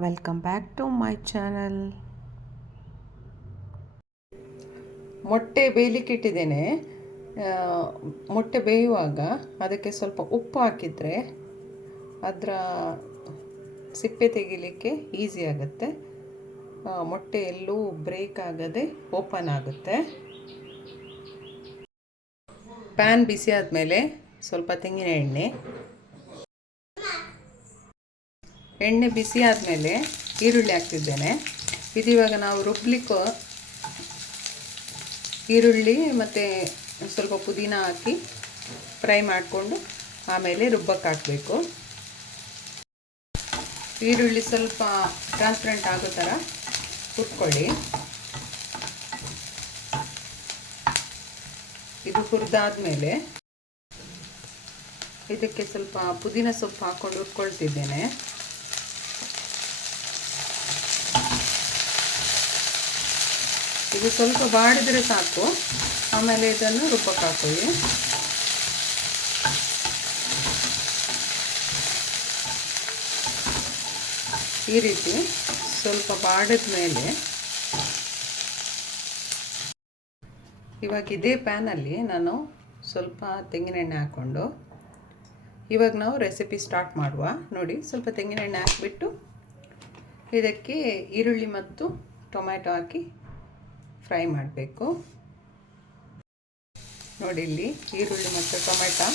Welcome back to my channel. ಮೊಟ್ಟೆ ಬೇಯಲಿಕ್ಕೆ ಇಟ್ಟಿದ್ದೇನೆ. ಮೊಟ್ಟೆ ಬೇಯುವಾಗ ಅದಕ್ಕೆ ಸ್ವಲ್ಪ ಉಪ್ಪು ಹಾಕಿದರೆ ಅದರ ಸಿಪ್ಪೆ ತೆಗಿಲಿಕ್ಕೆ ಈಸಿ ಆಗುತ್ತೆ. ಮೊಟ್ಟೆ ಎಲ್ಲೂ ಬ್ರೇಕ್ ಆಗದೆ ಓಪನ್ ಆಗುತ್ತೆ. ಪ್ಯಾನ್ ಬಿಸಿ ಆದಮೇಲೆ ಸ್ವಲ್ಪ ತೆಂಗಿನ ಎಣ್ಣೆ ಬಿಸಿ ಆದಮೇಲೆ ಈರುಳ್ಳಿ ಹಾಕ್ತಿದ್ದೇನೆ. ಇದು ಇವಾಗ ನಾವು ರುಬ್ಲಿಕ್ಕೆ ಈರುಳ್ಳಿ ಮತ್ತು ಸ್ವಲ್ಪ ಪುದೀನ ಹಾಕಿ ಫ್ರೈ ಮಾಡಿಕೊಂಡು ಆಮೇಲೆ ರುಬ್ಬಕ್ಕೆ ಹಾಕಬೇಕು. ಈರುಳ್ಳಿ ಸ್ವಲ್ಪ ಟ್ರಾನ್ಸ್ಪರೆಂಟ್ ಆಗೋ ಥರ ಹುರ್ಕೊಳ್ಳಿ. ಇದು ಹುರಿದಾದ್ಮೇಲೆ ಇದಕ್ಕೆ ಸ್ವಲ್ಪ ಪುದೀನ ಸೊಪ್ಪು ಹಾಕ್ಕೊಂಡು ಹುರ್ಕೊಳ್ತಿದ್ದೇನೆ. ಇದು ಸ್ವಲ್ಪ ಬಾಡಿದ್ರೆ ಸಾಕು. ಆಮೇಲೆ ಇದನ್ನು ರುಬ್ಬಕ್ಕೆ ಹಾಕೊಳ್ಳಿ. ಈ ರೀತಿ ಸ್ವಲ್ಪ ಬಾಡಿದ ಮೇಲೆ ಇವಾಗ ಇದೇ ಪ್ಯಾನಲ್ಲಿ ನಾನು ಸ್ವಲ್ಪ ತೆಂಗಿನ ಎಣ್ಣೆ ಹಾಕ್ಕೊಂಡು ಇವಾಗ ನಾವು ರೆಸಿಪಿ ಸ್ಟಾರ್ಟ್ ಮಾಡುವ. ನೋಡಿ, ಸ್ವಲ್ಪ ತೆಂಗಿನ ಎಣ್ಣೆ ಹಾಕಿಬಿಟ್ಟು ಇದಕ್ಕೆ ಈರುಳ್ಳಿ ಮತ್ತು ಟೊಮ್ಯಾಟೊ ಹಾಕಿ ಫ್ರೈ ಮಾಡಬೇಕು. ನೋಡಿ, ಇಲ್ಲಿ ಈರುಳ್ಳಿ ಮತ್ತು ಟೊಮೆಟೊ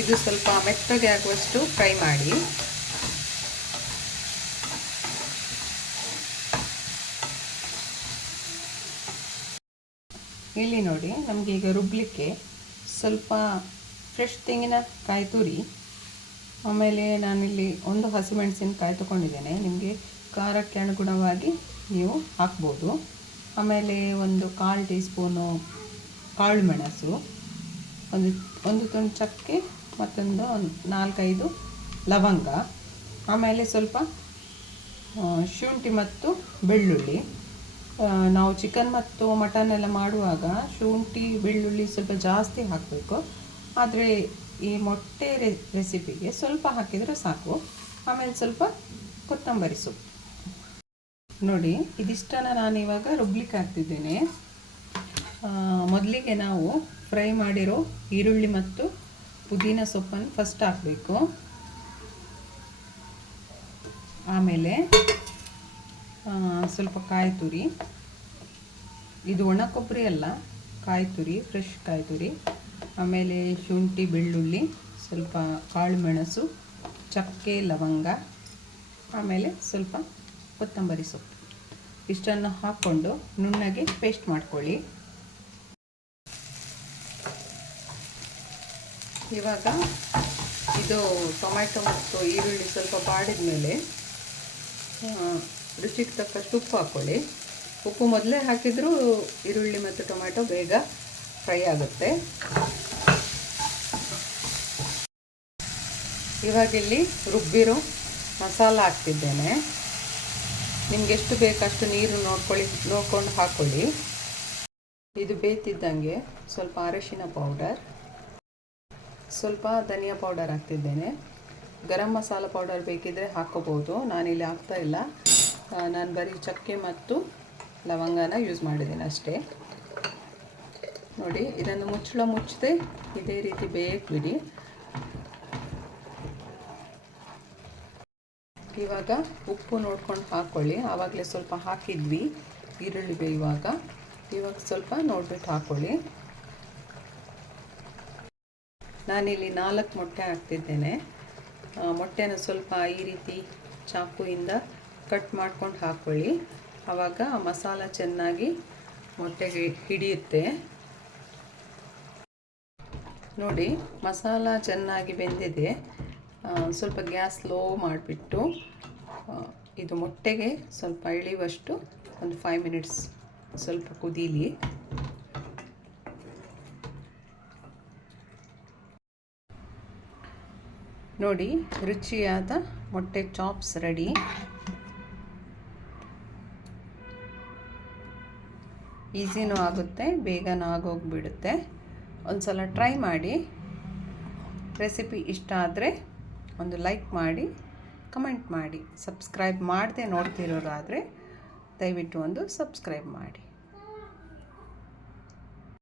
ಇದು ಸ್ವಲ್ಪ ಮೆತ್ತಗೆ ಆಗುವಷ್ಟು ಫ್ರೈ ಮಾಡಿ. ಇಲ್ಲಿ ನೋಡಿ, ನಮಗೆ ಈಗ ರುಬ್ಬಲಿಕ್ಕೆ ಸ್ವಲ್ಪ ಫ್ರೆಶ್ ತೆಂಗಿನಕಾಯಿ ತುರಿ, ಆಮೇಲೆ ನಾನಿಲ್ಲಿ ಒಂದು ಹಸಿಮೆಣಸಿನಕಾಯಿ ತೊಗೊಂಡಿದ್ದೇನೆ. ನಿಮಗೆ ಖಾರಕ್ಕೆ ಅನುಗುಣವಾಗಿ ನೀವು ಹಾಕ್ಬೋದು. ಆಮೇಲೆ ಒಂದು 1/4 ಟೀ ಸ್ಪೂನು ಕಾಳು ಮೆಣಸು, ಒಂದು ತುಂಡು ಚಕ್ಕೆ, ಮತ್ತೊಂದು 4-5 ಲವಂಗ, ಆಮೇಲೆ ಸ್ವಲ್ಪ ಶುಂಠಿ ಮತ್ತು ಬೆಳ್ಳುಳ್ಳಿ. ನಾವು ಚಿಕನ್ ಮತ್ತು ಮಟನ್ ಎಲ್ಲ ಮಾಡುವಾಗ ಶುಂಠಿ ಬೆಳ್ಳುಳ್ಳಿ ಸ್ವಲ್ಪ ಜಾಸ್ತಿ ಹಾಕಬೇಕು. ಆದರೆ ಈ ಮೊಟ್ಟೆ ರೆಸಿಪಿಗೆ ಸ್ವಲ್ಪ ಹಾಕಿದರೆ ಸಾಕು. ಆಮೇಲೆ ಸ್ವಲ್ಪ ಕೊತ್ತಂಬರಿ ಸೊಪ್ಪು. ನೋಡಿ, ಇದಿಷ್ಟನ್ನು ನಾನು ಇವಾಗ ರುಬ್ಲಿಕ್ಕೆ ಹಾಕ್ತಿದ್ದೇನೆ. ಮೊದಲಿಗೆ ನಾವು ಫ್ರೈ ಮಾಡಿರೋ ಈರುಳ್ಳಿ ಮತ್ತು ಪುದೀನ ಸೊಪ್ಪನ್ನು ಫಸ್ಟ್ ಹಾಕಬೇಕು. ಆಮೇಲೆ ಸ್ವಲ್ಪ ಕಾಯಿ ತುರಿ, ಇದು ಒಣ ಕೊಬ್ಬರಿ ಅಲ್ಲ, ಕಾಯಿ ತುರಿ, ಫ್ರೆಶ್ ಕಾಯಿ ತುರಿ. ಆಮೇಲೆ ಶುಂಠಿ ಬೆಳ್ಳುಳ್ಳಿ, ಸ್ವಲ್ಪ ಕಾಳು ಮೆಣಸು, ಚಕ್ಕೆ ಲವಂಗ, ಆಮೇಲೆ ಸ್ವಲ್ಪ ಕೊತ್ತಂಬರಿ ಸೊಪ್ಪು. ಇಷ್ಟನ್ನು ಹಾಕ್ಕೊಂಡು ನುಣ್ಣಗೆ ಪೇಸ್ಟ್ ಮಾಡ್ಕೊಳ್ಳಿ. ಇವಾಗ ಇದು ಟೊಮ್ಯಾಟೊ ಮತ್ತು ಈರುಳ್ಳಿ ಸ್ವಲ್ಪ ಬಾಡಿದ ಮೇಲೆ ರುಚಿಗೆ ತಕ್ಕಷ್ಟು ಉಪ್ಪು ಹಾಕ್ಕೊಳ್ಳಿ. ಉಪ್ಪು ಮೊದಲೇ ಹಾಕಿದರೂ ಈರುಳ್ಳಿ ಮತ್ತು ಟೊಮ್ಯಾಟೊ ಬೇಗ ಫ್ರೈ ಆಗುತ್ತೆ. ಇವಾಗ ಇಲ್ಲಿ ರುಬ್ಬಿರೋ ಮಸಾಲ ಹಾಕ್ತಿದ್ದೇನೆ. ನಿಮ್ಗೆ ಎಷ್ಟು ಬೇಕಷ್ಟು ನೀರು ನೋಡ್ಕೊಂಡು ಹಾಕ್ಕೊಳ್ಳಿ. ಇದು ಬೇಯ್ತಿದ್ದಂಗೆ ಸ್ವಲ್ಪ ಅರಿಶಿನ ಪೌಡರ್, ಸ್ವಲ್ಪ ಧನಿಯಾ ಪೌಡರ್ ಹಾಕ್ತಿದ್ದೇನೆ. ಗರಂ ಮಸಾಲ ಪೌಡರ್ ಬೇಕಿದ್ದರೆ ಹಾಕ್ಕೋಬೋದು. ನಾನಿಲ್ಲಿ ಹಾಕ್ತಾ ಇಲ್ಲ. ನಾನು ಬರೀ ಚಕ್ಕೆ ಮತ್ತು ಲವಂಗನ ಯೂಸ್ ಮಾಡಿದ್ದೀನಿ ಅಷ್ಟೇ. ನೋಡಿ, ಇದನ್ನು ಮುಚ್ಚಳ ಮುಚ್ಚದೆ ಇದೇ ರೀತಿ ಬೇಯಕ್ಕೆ ಬಿಡಿ. ಇವಾಗ ಉಪ್ಪು ನೋಡ್ಕೊಂಡು ಹಾಕ್ಕೊಳ್ಳಿ. ಆವಾಗಲೇ ಸ್ವಲ್ಪ ಹಾಕಿದ್ವಿ ಈರುಳ್ಳಿ ಬೇಯುವಾಗ. ಇವಾಗ ಸ್ವಲ್ಪ ನೋಡ್ಬಿಟ್ಟು ಹಾಕ್ಕೊಳ್ಳಿ. ನಾನಿಲ್ಲಿ 4 ಮೊಟ್ಟೆ ಹಾಕ್ತಿದ್ದೇನೆ. ಮೊಟ್ಟೆನ ಸ್ವಲ್ಪ ಈ ರೀತಿ ಚಾಕುವಿಂದ ಕಟ್ ಮಾಡ್ಕೊಂಡು ಹಾಕ್ಕೊಳ್ಳಿ. ಆವಾಗ ಮಸಾಲ ಚೆನ್ನಾಗಿ ಮೊಟ್ಟೆಗೆ ಹಿಡಿಯುತ್ತೆ. ನೋಡಿ, ಮಸಾಲ ಚೆನ್ನಾಗಿ ಬೆಂದಿದೆ. ಸ್ವಲ್ಪ ಗ್ಯಾಸ್ ಲೋ ಮಾಡಿಬಿಟ್ಟು ಇದು ಮೊಟ್ಟೆಗೆ ಸ್ವಲ್ಪ ಇಳಿಯುವಷ್ಟು ಒಂದು 5 ಮಿನಿಟ್ಸ್ ಸ್ವಲ್ಪ ಕುದೀಲಿ. ನೋಡಿ, ರುಚಿಯಾದ ಮೊಟ್ಟೆ ಚಾಪ್ಸ್ ರೆಡಿ. ಈಸಿನೂ ಆಗುತ್ತೆ, ಬೇಗನೂ ಆಗೋಗಿಬಿಡುತ್ತೆ. ಒಂದು ಸಲ ಟ್ರೈ ಮಾಡಿ. ರೆಸಿಪಿ ಇಷ್ಟ ಆದರೆ ಒಂದು ಲೈಕ್ ಮಾಡಿ, ಕಮೆಂಟ್ ಮಾಡಿ. ಸಬ್ಸ್ಕ್ರೈಬ್ ಮಾಡದೆ ನೋಡ್ತಿರೋರಾದರೆ ದಯವಿಟ್ಟು ಒಂದು ಸಬ್ಸ್ಕ್ರೈಬ್ ಮಾಡಿ.